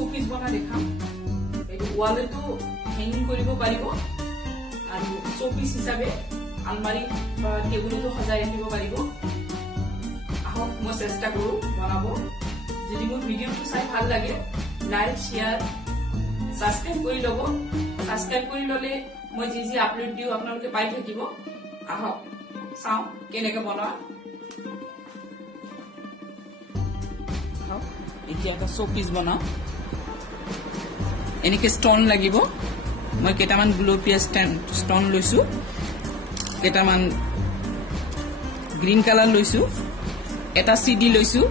showpiece বনা দেখাম এই ওয়ালে তো হ্যাঙ্গিং কৰিব পাৰিব আৰু শোপিস হিচাপে আলমাৰি বা টেবুলতো সজাই ৰাখিব পাৰিব আহক মই চেষ্টা কৰো বনাব যদি মোৰ ভিডিওটো চাই ভাল লাগে লাইক শেয়াৰ সাবস্ক্ৰাইব কৰি লব সাবস্ক্ৰাইব কৰি ললে মই যি আপলোড দিও আপোনালোকে পাই থাকিব আহক চাও কেনেকৈ বনোৱা এতিয়া এটা শোপিস বনাও এনেকে স্টোন লাগিব মই কেটামান গ্লোপিয়া স্টোন লৈছো কেটামান গ্ৰীন কালাৰ লৈছো এটা সিডি লৈছো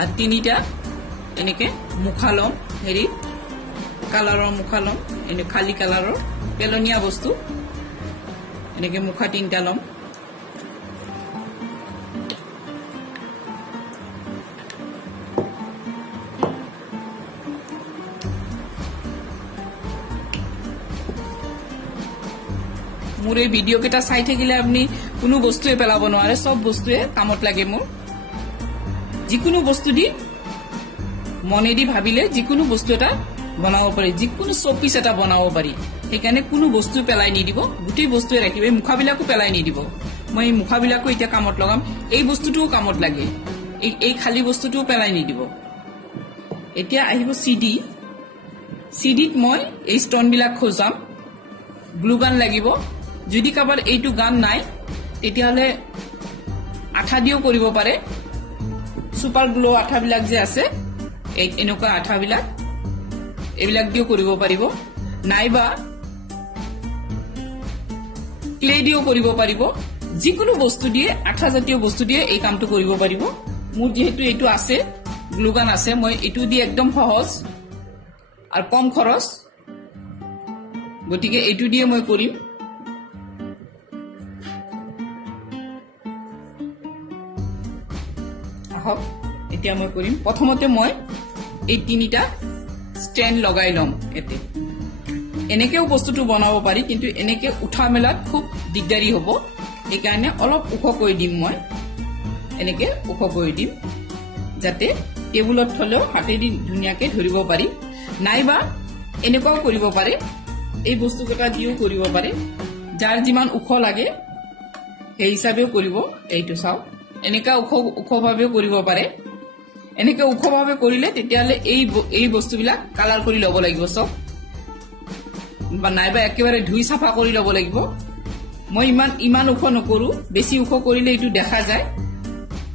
আৰু তিনিটা এনেকে মুখালম হেৰি কালাৰৰ মুখালম এনে খালি কালাৰৰ পেলনিয়া বস্তু এনেকে মুখা তিনটা লম মোৰ এই ভিডিও কেটা চাই থাকিলে আপনি কোনো বস্তুৱে পেলাব নোৱাৰে সব বস্তুৱে কামত লাগে মোৰ যিকোনো বস্তু দি মনে দি ভাবিলে যিকোনো বস্তু এটা বনাব পাৰি যিকোনো শোপিস এটা বনাব পাৰি সেইকাৰণে কোনো বস্তু পেলাই নি দিব গুটি বস্তুৱে ৰাখিব মুখাবিলাকো পেলাই নি দিব মই মুখাবিলাকো এতিয়া কামত লগাম এই বস্তুটোও কামত লাগে এই খালি বস্তুটোও পেলাই নি দিব এতিয়া আহিব সিডিত মই এই স্টোন বিলাক খোজাম গ্লু গান লাগিব যদি কাবাৰ এইটো গান নাই তেতিয়াহলে আঠা দিও কৰিব পাৰে সুপাৰ গ্লো আঠা বিলাক যে আছে এই এনেকুৱা আঠা বিলাক এবিলাক দিও কৰিব পাৰিব নাইবা ক্লে দিও কৰিব পাৰিব যিকোনো বস্তু দিয়ে আঠা জাতীয় বস্তু দিয়ে এই কামটো কৰিব পাৰিব মোৰ যেহেতু এইটো আছে গ্লু গান আছে মই এইটো দি একদম সহজ আৰু কম খৰচ গতিকে এইটো দিয়ে মই কৰিম আহক এতিয়া মই কৰিম প্ৰথমতে মই এই তিনিটা স্ট্যান্ড লগাই লম এতে এনেকেও বস্তুটো বনাব পাৰি কিন্তু এনেকে উঠা মেলাত খুব দিগদাৰি হ'ব এই কাৰণে অলপ উখ কৰি দিম মই এনেকে উখ কৰি দিম যাতে টেবুলত থলেও হাতে দি ধুনিয়াকে ধৰিব পাৰি নাইবা এনেকুৱাও কৰিব পাৰে এই বস্তু কেটা দিও কৰিব পাৰে যাৰ যিমান উখ লাগে এই হিচাপেও কৰিব এইটো চাও এনেকা উখভাৱে কৰিব পাৰে এনেকে উখভাৱে কৰিলে তেতিয়ালে এই বস্তুবিলাক কালাৰ কৰি লব লাগিব সব বা নাইবা একেবাৰে ধুই সাফা কৰি লব লাগিব মই ইমান উখ নকৰো বেছি উখ কৰিলে এইটো দেখা যায়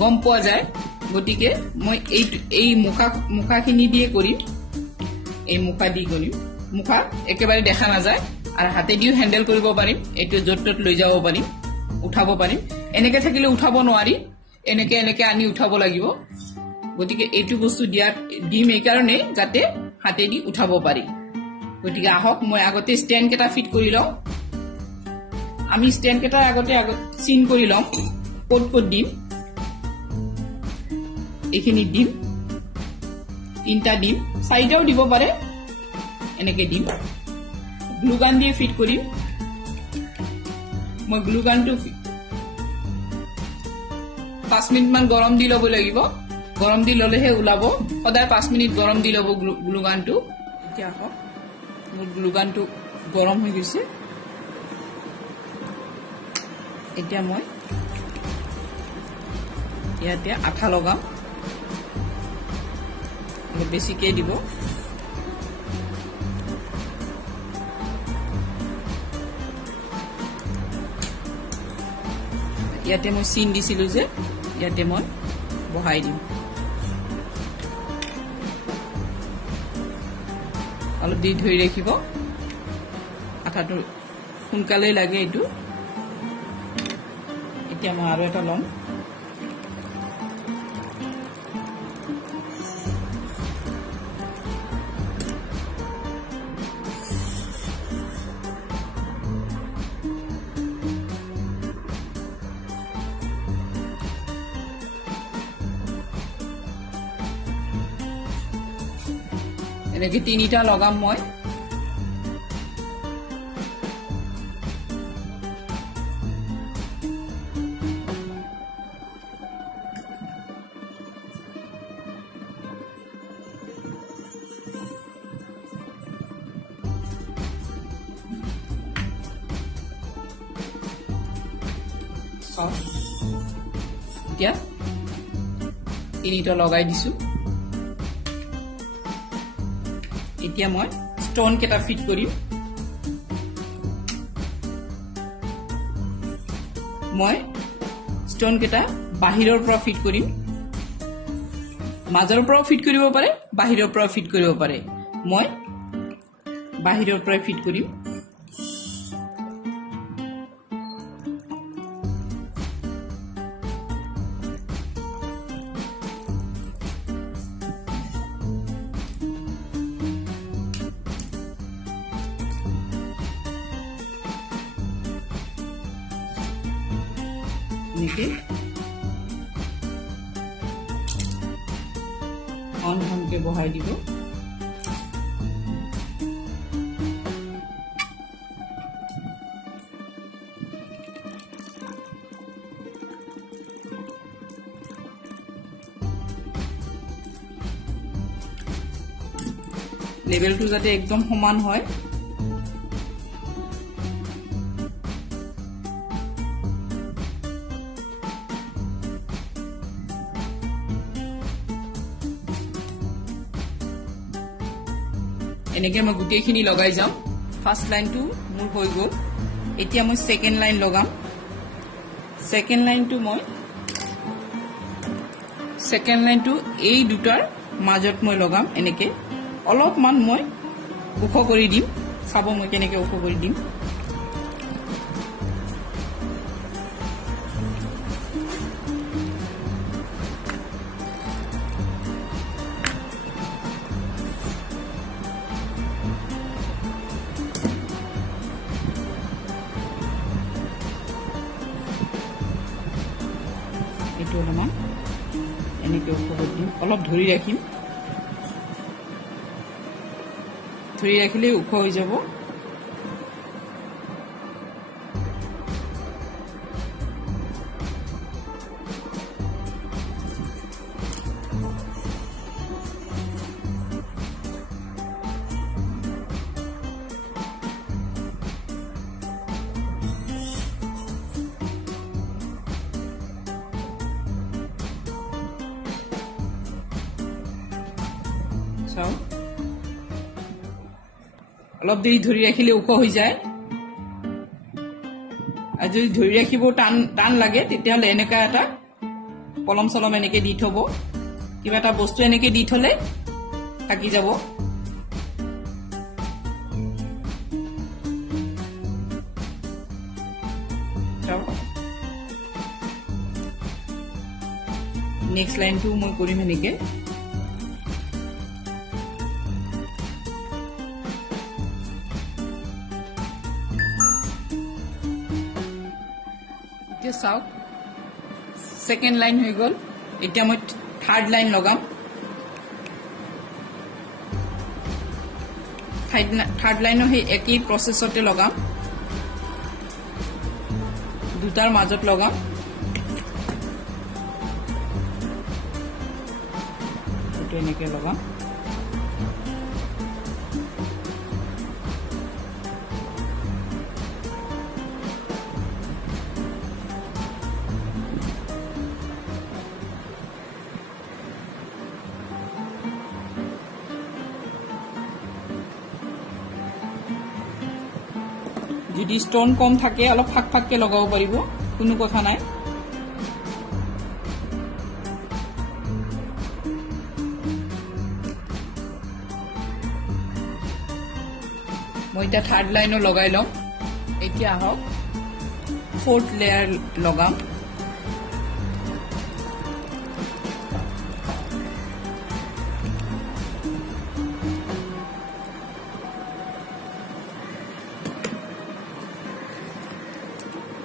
গম পোৱা যায় গতিকে মই এই মুখাখিনি দিয়ে কৰিম এই মুখা দি কৰিম মুখা একেবাৰে দেখা না যায় আৰু হাতে দিও হ্যান্ডেল কৰিব পাৰিম এইটো জটত লৈ যাব পাৰিম উঠাব পাৰিম এনেকে থাকিলে উঠাব নোৱাৰি এনেকে আনি উঠাব লাগিব গতিকে এইটো বস্তু দিম এই কাৰণে যাতে হাতে দি উঠাব পাৰি গতিকে আহক মই আগতে স্ট্যান্ড কেটা ফিট কৰি লওঁ আমি স্ট্যান্ড কেটা আগতে সিন কৰি লম কোট দিম এইখিনি দিম তিনটা দিম চাৰিটাও দিব পাৰে এনেকে দিম গ্লু গান দিয়ে ফিট কৰিম মই গ্লু গানটো 5 মিনিট মান গৰম দি লব লাগিব গৰম দি ললেহে উলাব সদায় 5 মিনিট গৰম দি লব গ্লু গানটো এতিয়া আহক মোৰ গ্লু গানটো গৰম হৈ গৈছে এতিয়া মই ইয়াতে আঠা লগাম বেছিকে দিব ইয়াতে মই সিন দিছিলো যে ইয়াতে মই বহাই দিম অলপ দি ধৰি ৰাখিব আঠাটো সোনকালে লাগে এইটো এতিয়া মই আৰু এটা লম এনেকে তিনিটা লগাম মই চাওক এতিয়া তিনিটা লগাই দিছো এতিয়া মই ষ্টন কেটা ফিট কৰিম মই ষ্টন কেটা বাহিৰৰ পৰা ফিট কৰিম মাজৰ পৰা ফিট কৰিব পাৰে বাহিৰৰ পৰা ফিট কৰিব পাৰে মই বাহিৰৰ পৰা ফিট কৰিম নিকে অন হনকে বহাই দিব লেভেলটো যাতে একদম সমান হয় এনেকে মই গুটেখিনি লগাই যাম ফার্স্ট লাইনটো মোৰ হৈ গল এতিয়া মই সেকেন্ড লাইন লগাম সেকেন্ড লাইনটো মই সেকেন্ড লাইনটো এই দুটাৰ মাজত মই লগাম এনেকে অলপমান মই উখ কৰি দিম চাব মই কেনেকে উখ কৰি দিম এটো অলপমান এনেকে উখ কৰি দিম অলপ ধৰি ৰাখিম ধৰি ৰাখিলে উখ হৈ যাব চাও অলপ দেৰি ধৰি ৰাখিলে উখ হৈ যায় আৰু যদি ধৰি ৰাখিব টান লাগে তেতিয়াহলে এনেকা এটা কলম চলম এনেকে দি থব কিবা এটা বস্তু এনেকে দি থলে থাকি যাব নেক্সট লাইনটো মই কৰিম এনেকে চাওক সেকেন্ড লাইন হৈ গল এতিয়া মই থাৰ্ড লাইন লগাম থাৰ্ড লাইনো সেই একই প্ৰসেসতে লগাম দুটাৰ মাজত লগাম এটো এনেকে লগাম যদি স্টোন কম থাকে অলপ ফাক ফাককে লগাব পাৰিব কোনো কথা নাই মই এটা থাৰ্ড লাইনও লগাই লম এতিয়া আহক ফোৰ্থ লেয়াৰ লগাম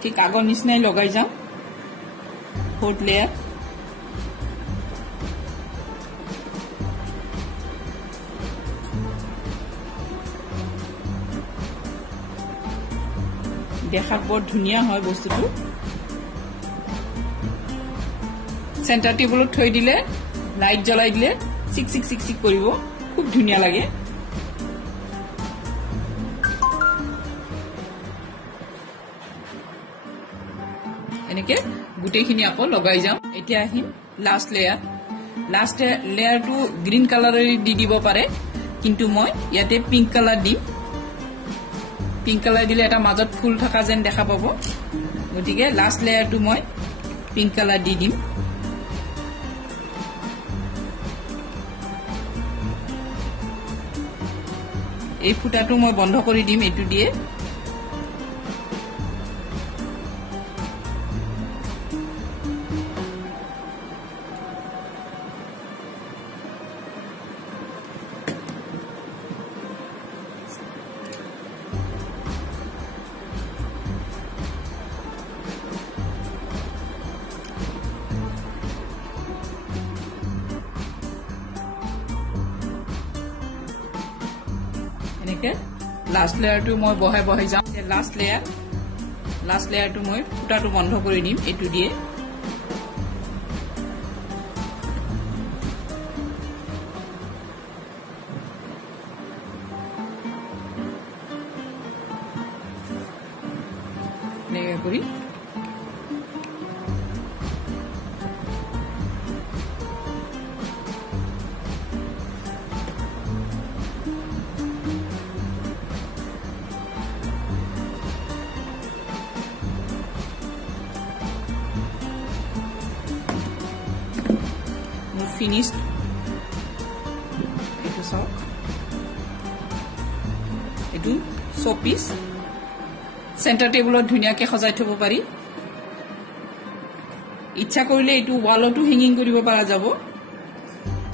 ঠিক আগৰ নিচিনাই লগাই যাম ফোৰ্থ লেয়াৰ দেখাত বৰ ধুনিয়া হয় বস্তুটো সেন্টার টেবুলত থৈ দিলে লাইট জ্বলাই দিলে চিক চিক চিক চিক কৰিব খুব ধুনিয়া লাগে এনেকে গতিকে গুটেখিনি আকৌ লগাই যাম এতিয়া আহিম লাষ্ট লেয়াৰটো গ্ৰীন কালাৰেৰে দি দিব পাৰে কিন্তু মই ইয়াতে পিংক কালাৰ দিম পিংক কালাৰ দিলে এটা মাজত ফুল থকা যেন দেখা পাব গতিকে লাষ্ট লেয়াৰটো মই পিংক কালাৰ দি দিম এই ফুটাটো মই বন্ধ কৰি দিম এটো দিয়ে লাষ্ট লেয়াৰটো মই বহাই যাম লাষ্ট লেয়াৰটো মই ফুটাটো বন্ধ কৰি দিম এটো দিয়ে নেগে কৰি finished etu sauk etu showpiece center table dhuniya ke khajai thobo pari ichha korile etu wall to hanging koribo para jabo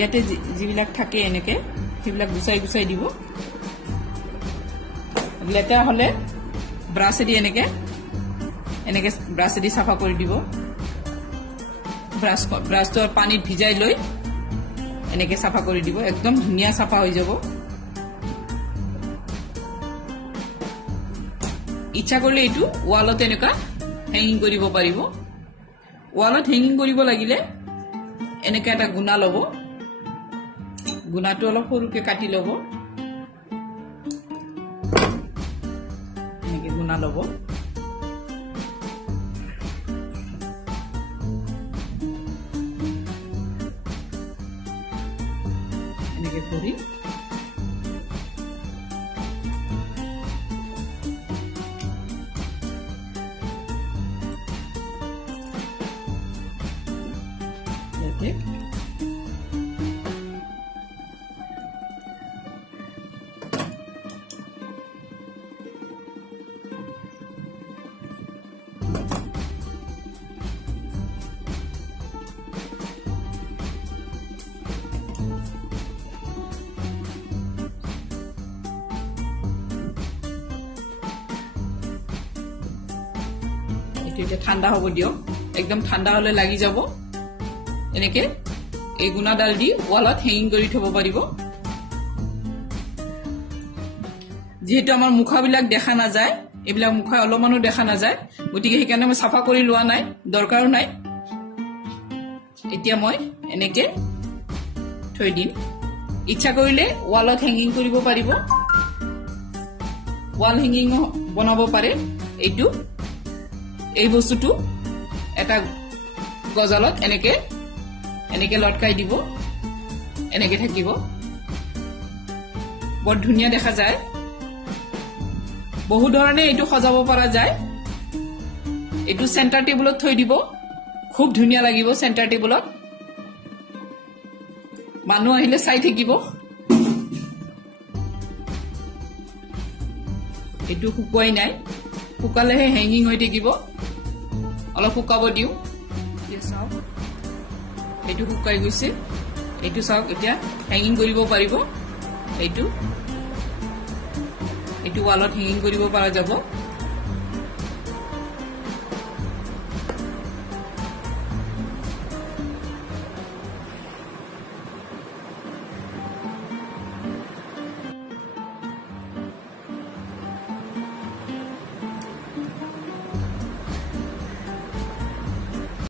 yate jibilak thake eneke jibilak gusai dibo leta hole brush di eneke brush di safa kori dibo ब्राश तो पानी भिजाई लई এনেকে সাফা কৰি দিব একদম ধুনিয়া সাফা হৈ যাব ইচ্ছা কৰিলে এটু ওয়ালত এনেকা হ্যাঙ্গিং কৰিব পাৰিব ওয়ালত হ্যাঙ্গিং কৰিব লাগিলে এনেকা এটা গুণা লব গুণাটো অলপ সৰুকে কাটি লব এনেকে গুণা লব করি এটা ঠান্ডা হব দিও একদম ঠান্ডা হলে লাগি যাব এনেকে এই গুণাডাল দি ওয়ালত হ্যাঙ্গিং কৰি থব পাৰিব যেহেতু আমাৰ মুখাবিলাক দেখা না যায় এবিলাক মুখা অলমানো দেখা না যায় গতিকে হেকানে মই সাফা কৰি লোৱা নাই দৰকাৰো নাই এতিয়া মই এনেকে থৈ দিম ইচ্ছা কৰিলে ওয়ালত হ্যাঙ্গিং কৰিব পাৰিব ওয়াল হ্যাঙ্গিং বনাব পাৰে এইটো এই বস্তুটো এটা গজালত এনেকে লটকাই দিব এনেকে থাকিব বৰ ধুনিয়া দেখা যায় বহু ধৰণে এটো সজাব পৰা যায় এটো সেন্টাৰ টেবুলত থৈ দিব খুব ধুনিয়া লাগিব সেন্টাৰ টেবুলত মানুহ আহিলে চাই থাকিব এটো শুকুৱাই নাই শুকালেহে হ্যাঙ্গিং হৈ থাকিব অলপ শুকাব দিও চাওক এইটো শুকাই গৈছে এইটো চাওক এতিয়া হ্যাঙ্গিং কৰিব পাৰিব এইটো ওয়ালত হ্যাঙ্গিং কৰিব পৰা যাব